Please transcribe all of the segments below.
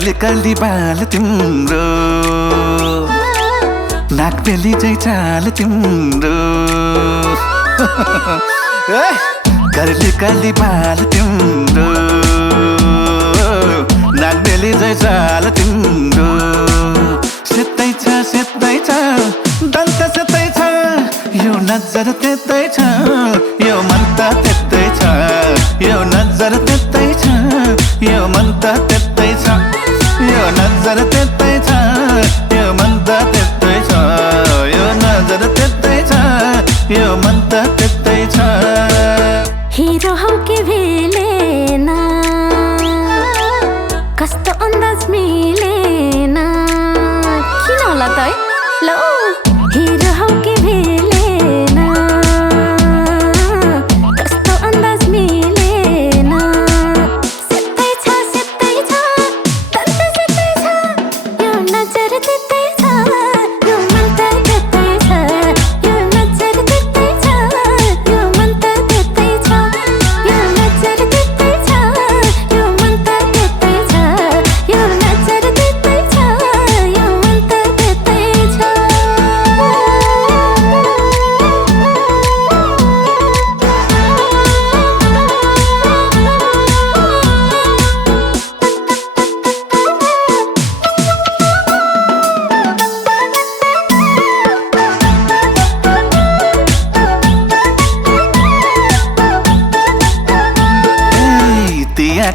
curly curly बाल तिम्रो नाकबेली चाहिँ चाल तिम्रो कर्ली कर्ली बाल तिम्रो नाकबेली चाहिँ चाल तिम्रो सेतै छ दन्त सेतै छ यो नजर त्यतै छ यो मन त त्यतै छ यो नजर त्यतै छ यो मन त त्यतै छ यो नजर त्यतै छ यो मन त त्यतै छ यो नजर त्यतै छ यो मन त त्यतै छ हिरो हौ के भेलेन कस्तो अन्दाज मिलेन किन होला त है ल हिरो हौ के भेलेन कस्तो अन्दाज मिलेन सेतै छ दन्त सेतै छ यो नजर त्यतै छ यो मन त त्यतै छ यो नजर त्यतै छ यो मन त त्यतै छ यो नजर त्यतै छ यो मन त त्यतै छ यो नजर त्यतै छ यो मन त त्यतै छ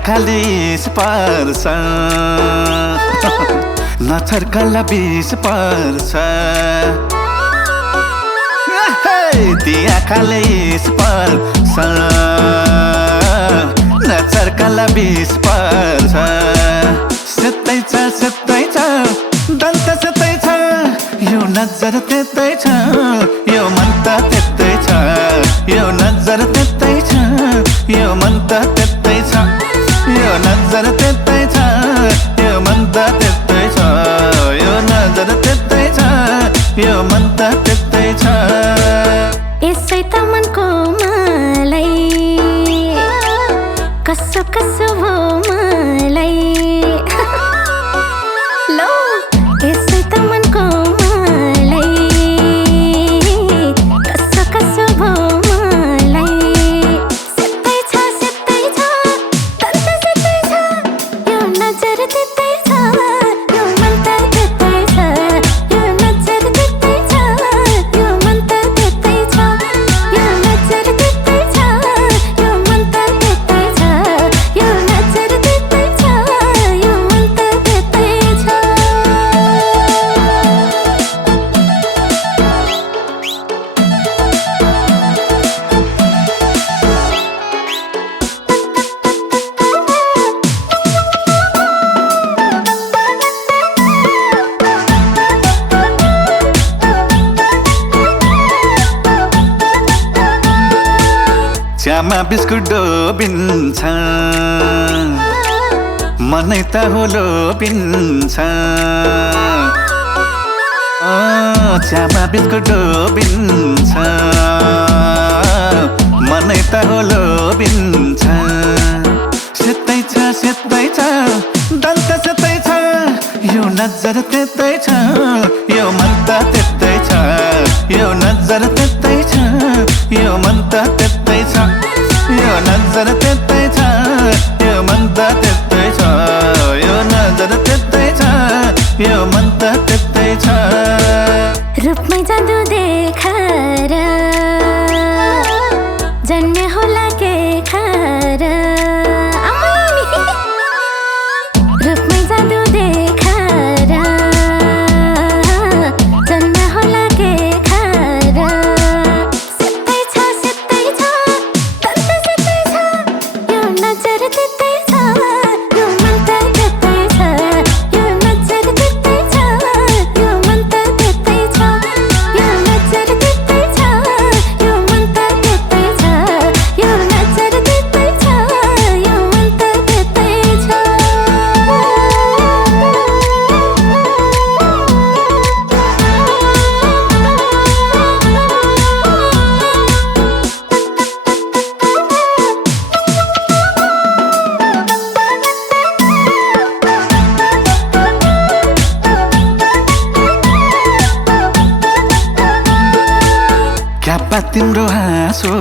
खाली स्पर्श नछर्कला बिस पर्छ दिया खाली स्पर्श नछर्कला बिस पर्छ सेतै छ दन्त सेतै छ यो नजर त्यतै छ यो मन त त्यतै छ यो नजर त्यतै छ यो मन त त्यतै छ यो नजर त्यतै छ यो मन त त्यतै छ यो नजर त्यतै छ यो मन त त्यतै छ यसै त मनको मलाई कसो कसो भो मलाई लो यसै त मनको मलाई कसो कसो भो मलाई सेतै छ दन्त सेतै छ यो नजर त्यतै छ यो मन त त्यतै छ यो नजर त्यतै छ यो मन त त्यतै छ यो नजर त्यतै छ यो मन त त्यतै छ यो नजर त्यतै छ यो मन त त्यतै छ च्यामा बिस्कुट डोबिन्छ मनै त होलो पिन्छ च्यामा बिस्कुट डोबिन्छ मनै त होलो पिन्छ सेतै छ दन्त सेतै छ यो नजर त्यतै छ यो मन त त्यतै छ यो नजर त्यतै छ यो मन त त्यतै छ यो नजर त्यतै छ यो मन त त्यतै छ यो नजर त्यतै छ यो मन त त्यतै छ रूपमै जादु देखाएर जन्य होला के खाएर रूपमै जादु देखाएर जन्य होला के खाएर सेतै छ दन्त सेतै छ यो नजर त्यतै छ यो मन त त्यतै छ यो नजर त्यतै छ यो मन त त्यतै छ यो नजर त्यतै छ यो मन त त्यतै छ यो नजर त्यतै छ यो मन त त्यतै छ तिम्रो हाँसो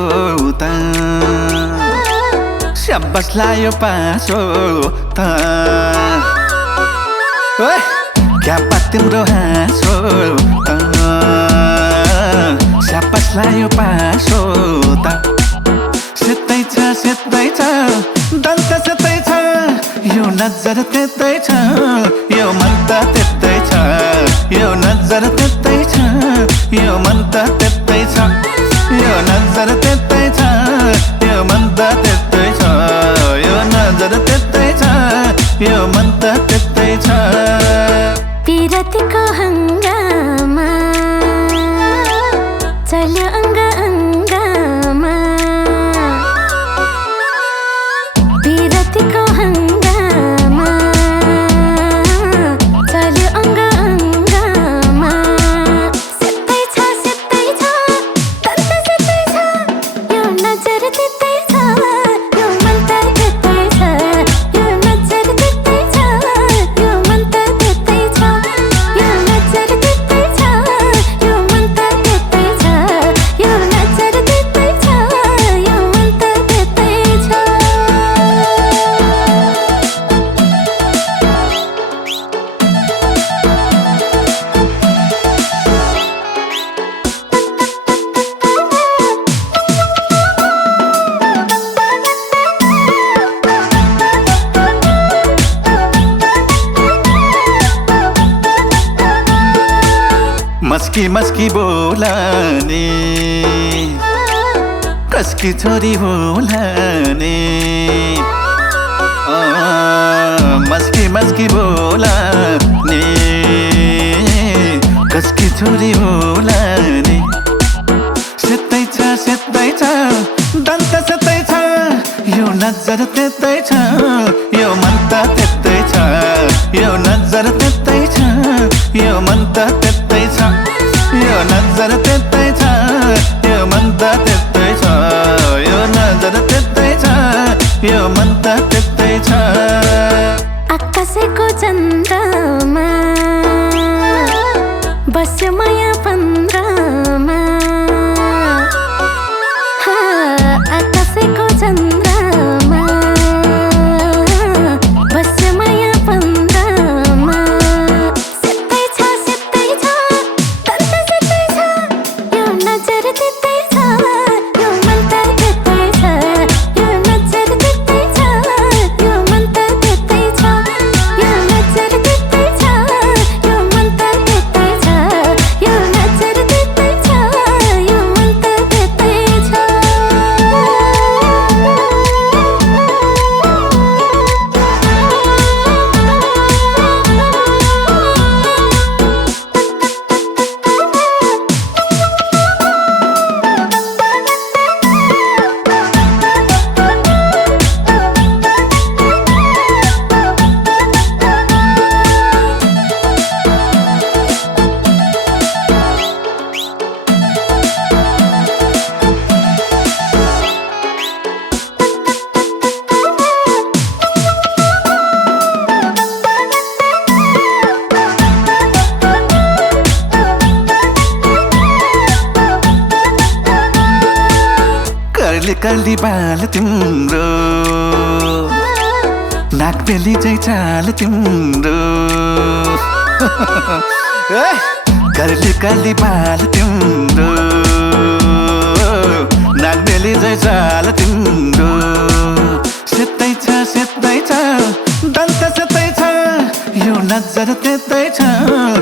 त स्याबास लायो पासो त ओए क्या बात तिम्रो हाँसो त स्याबास लायो पासो त सेतै छ दन्त सेतै छ यो नजर त्यतै छ यो मन त त्यतै छ यो नजर त्यतै छ यो मन त त्यतै छ यो नजर त्यतै छ यो मन त त्यतै छ यो नजर त्यतै छ यो मन त त्यतै छ पिरतीको हंगामा चल्यो अंग अंगमा पिरतीको हंगामा चल्यो अंग अंगमा सेतै छ दन्त सेतै छ यो नजर त्यतै छ यो मन त त्यतै छ यो नजर त्यतै छ यो मन त त्यतै छ यो नजर त्यतै छ यो मन त त्यतै छ यो नजर त्यतै छ यो मन त त्यतै छ मस्की मस्की बोला नि कसकी छोरी होला नि मस्की मस्की बोला नि कसकी छोरी होला नि सेतै छ दन्त सेतै छ यो नजर त्यतै छ यो मन त त्यतै छ यो नजर त्यतै छ यो मन त त्यतै छ यो नजर त्यतै छ यो मन त त्यतै छ यो नजर त्यतै छ यो मन त त्यतै छ आकाशको चन्द्रमा बस्यो माया पन्ध्रमा आकाशको चन्द्रमा बस्यो माया पन्ध्रमा सेतै छ दन्त सेतै छ यो नजर त्यतै छ यो मन त त्यतै छ यो नजर त्यतै छ यो मन त त्यतै छ यो नजर त्यतै छ यो मन त त्यतै छ यो नजर त्यतै छ यो मन त त्यतै छ कर्ली बाल तिम्रो नाक बेली चाहिँ चाल तिम्रो कर्ली बाल तिम्रो नाक बेली चाहिँ चाल तिम्रो सेतै छ दन्त सेतै छ यो नजर त्यतै छ